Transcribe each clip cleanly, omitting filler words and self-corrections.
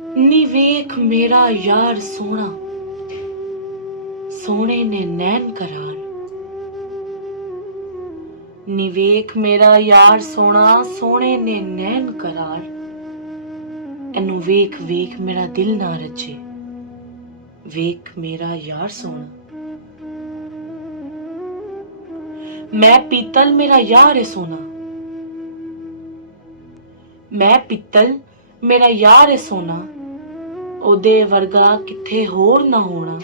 ਨੀ ਵੇਖ ਮੇਰਾ ਯਾਰ ਸੋਹਣਾ, ਸੋਹਣੇ ਨੇ ਨੈਣ ਕਰਾਰ। ਨੀ ਵੇਖ ਮੇਰਾ ਯਾਰ ਸੋਹਣਾ, ਸੋਹਣੇ ਨੇ ਨੈਣ ਕਰਾਰ। ਇਹਨੂੰ ਵੇਖ ਵੇਖ ਮੇਰਾ ਦਿਲ ਨਾ ਰੱਜੇ, ਵੇਖ ਮੇਰਾ ਯਾਰ ਸੋਹਣਾ। ਮੈਂ ਪੀਤਲ ਮੇਰਾ ਯਾਰ ਏ ਸੋਹਣਾ, ਮੈਂ ਪਿੱਤਲ ਮੇਰਾ ਯਾਰ ਏ ਸੋਹਣਾ। ਉਹਦੇ ਵਰਗਾ ਕਿੱਥੇ ਹੋਰ ਨਾ ਹੋਣਾ,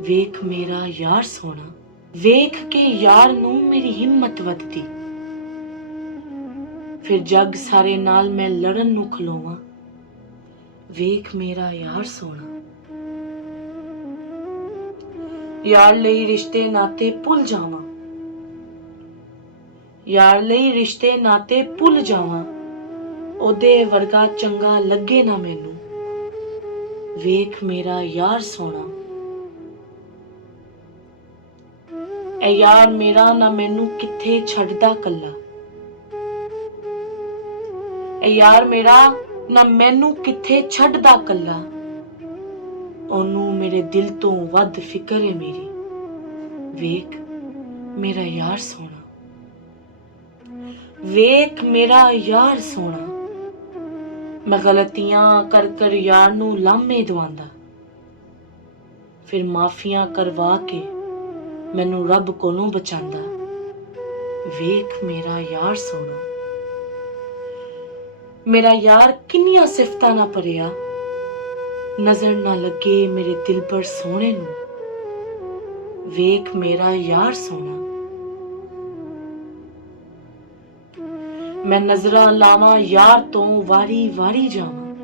ਵੇਖ ਮੇਰਾ ਯਾਰ ਸੋਹਣਾ। ਵੇਖ ਕੇ ਯਾਰ ਨੂੰ ਮੇਰੀ ਹਿੰਮਤ ਵੱਧਦੀ, ਫਿਰ ਜੱਗ ਸਾਰੇ ਨਾਲ ਮੈਂ ਲੜਨ ਨੂੰ ਖਲੋਵਾਂ, ਵੇਖ ਮੇਰਾ ਯਾਰ ਸੋਹਣਾ। ਯਾਰ ਲਈ ਰਿਸ਼ਤੇ ਨਾਤੇ ਭੁੱਲ ਜਾਵਾਂ, ਯਾਰ ਲਈ ਰਿਸ਼ਤੇ ਨਾਤੇ ਭੁੱਲ ਜਾਵਾਂ। ਉਹਦੇ ਵਰਗਾ ਚੰਗਾ ਲੱਗੇ ਨਾ ਮੈਨੂੰ, ਵੇਖ ਮੇਰਾ ਯਾਰ ਸੋਹਣਾ। ਇਹ ਯਾਰ ਮੇਰਾ ਨਾ ਮੈਨੂੰ ਕਿੱਥੇ ਛੱਡਦਾ ਕੱਲਾ, ਇਹ ਯਾਰ ਮੇਰਾ ਨਾ ਮੈਨੂੰ ਕਿੱਥੇ ਛੱਡਦਾ ਕੱਲਾ। ਉਹਨੂੰ ਮੇਰੇ ਦਿਲ ਤੋਂ ਵੱਧ ਫਿਕਰ ਹੈ ਮੇਰੀ, ਵੇਖ ਮੇਰਾ ਯਾਰ ਸੋਹਣਾ। ਵੇਖ ਮੇਰਾ ਯਾਰ ਸੋਹਣਾ। ਮੈਂ ਗਲਤੀਆਂ ਕਰ ਕਰ ਯਾਰ ਨੂੰ ਲਾਮੇ ਦਵਾਂਦਾ, ਫਿਰ ਮਾਫੀਆਂ ਕਰਵਾ ਕੇ ਮੈਨੂੰ ਰੱਬ ਕੋਲੋਂ ਬਚਾਂਦਾ, ਵੇਖ ਮੇਰਾ ਯਾਰ ਸੋਹਣਾ। ਮੇਰਾ ਯਾਰ ਕਿੰਨੀਆਂ ਸਿਫਤਾਂ ਨਾ ਭਰਿਆ, ਨਜ਼ਰ ਨਾ ਲੱਗੇ ਮੇਰੇ ਦਿਲ ਪਰ ਸੋਹਣੇ ਨੂੰ, ਵੇਖ ਮੇਰਾ ਯਾਰ ਸੋਹਣਾ। ਮੈਂ ਨਜ਼ਰਾਂ ਲਾਵਾਂ ਯਾਰ ਤੋਂ ਵਾਰੀ ਵਾਰੀ ਜਾਵਾਂ,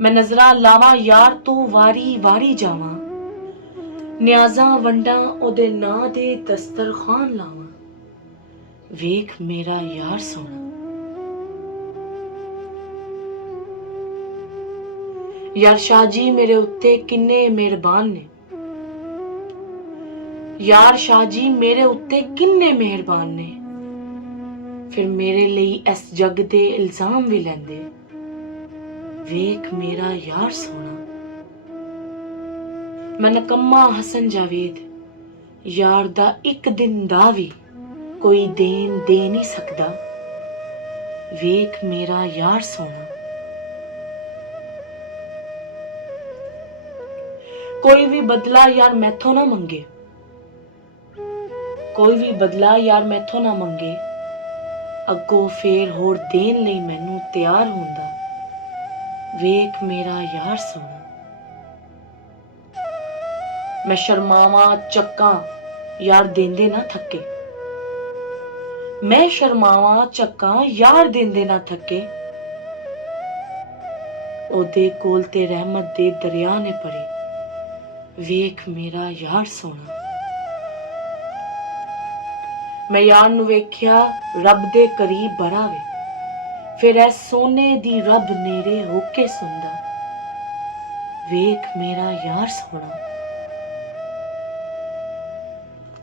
ਮੈਂ ਨਜ਼ਰਾਂ ਲਾਵਾਂ ਯਾਰ ਤੋਂ ਵਾਰੀ ਵਾਰੀ ਜਾਵਾਂ। ਨਿਆਜ਼ਾਂ ਵੰਡਾਂ ਉਹਦੇ ਨਾਂ ਦੇ ਦਸਤਰਖਾਨ ਲਾਵਾਂ, ਵੇਖ ਮੇਰਾ ਯਾਰ ਸੋਹਣਾ। ਯਾਰ ਸ਼ਾਹ ਜੀ ਮੇਰੇ ਉੱਤੇ ਕਿੰਨੇ ਮਿਹਰਬਾਨ ਨੇ, ਯਾਰ ਸ਼ਾਹ ਜੀ ਮੇਰੇ ਉੱਤੇ ਕਿੰਨੇ ਮਿਹਰਬਾਨ ਨੇ। ਫਿਰ ਮੇਰੇ ਲਈ ਇਸ ਜੱਗ ਦੇ ਇਲਜ਼ਾਮ ਵੀ ਲੈਂਦੇ, ਵੇਖ ਮੇਰਾ ਯਾਰ ਸੋਹਣਾ। ਮੈਂ ਨਕੰਮਾ ਹਸਨ ਜਾਵੇਦ, ਯਾਰ ਦਾ ਇੱਕ ਦਿਨ ਦਾ ਵੀ ਕੋਈ ਦੇਣ ਦੇ ਨਹੀਂ ਸਕਦਾ, ਵੇਖ ਮੇਰਾ ਯਾਰ ਸੋਹਣਾ। ਕੋਈ ਵੀ ਬਦਲਾ ਯਾਰ ਮੈਥੋਂ ਨਾ ਮੰਗੇ, ਕੋਈ ਵੀ ਬਦਲਾ ਯਾਰ ਮੈਥੋਂ ਨਾ ਮੰਗੇ। ਅੱਗੋਂ ਫੇਰ ਹੋਰ ਦੇਣ ਲਈ ਮੈਨੂੰ ਤਿਆਰ ਹੁੰਦਾ, ਵੇਖ ਮੇਰਾ ਯਾਰ ਸੋਹਣਾ। ਮੈਂ ਸ਼ਰਮਾਵਾਂ ਚੱਕਾਂ ਯਾਰ ਦੇਂਦੇ ਨਾ ਥੱਕੇ, ਮੈਂ ਸ਼ਰਮਾਵਾਂ ਚੱਕਾਂ ਯਾਰ ਦੇਂਦੇ ਨਾ ਥੱਕੇ। ਉਹਦੇ ਕੋਲ ਤੇ ਰਹਿਮਤ ਦੇ ਦਰਿਆ ਨੇ ਭਰੇ, ਵੇਖ ਮੇਰਾ ਯਾਰ ਸੋਹਣਾ। ਮੈਂ ਯਾਰ ਨੂੰ ਵੇਖਿਆ ਰੱਬ ਦੇ ਕਰੀਬ ਬੜਾ ਵੇ, ਫਿਰ ਐ ਸੋਨੇ ਦੀ ਰੱਬ ਨੇੜੇ ਹੋ ਕੇ ਸੁਣਦਾ, ਵੇਖ ਮੇਰਾ ਯਾਰ ਸੋਹਣਾ।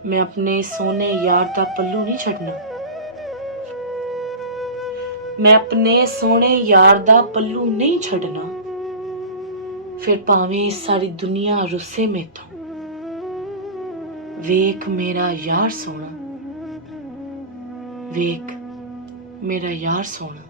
ਮੈਂ ਆਪਣੇ ਸੋਨੇ ਯਾਰ ਦਾ ਪੱਲੂ ਨਹੀਂ ਛੱਡਣਾ, ਮੈਂ ਆਪਣੇ ਸੋਹਣੇ ਯਾਰ ਦਾ ਪੱਲੂ ਨਹੀਂ ਛੱਡਣਾ। ਫਿਰ ਭਾਵੇਂ ਸਾਰੀ ਦੁਨੀਆ ਰੁੱਸੇ ਮੈਥੋਂ, ਵੇਖ ਮੇਰਾ ਯਾਰ ਸੋਹਣਾ, ਵੇਖ ਮੇਰਾ ਯਾਰ ਸੋਹਣਾ।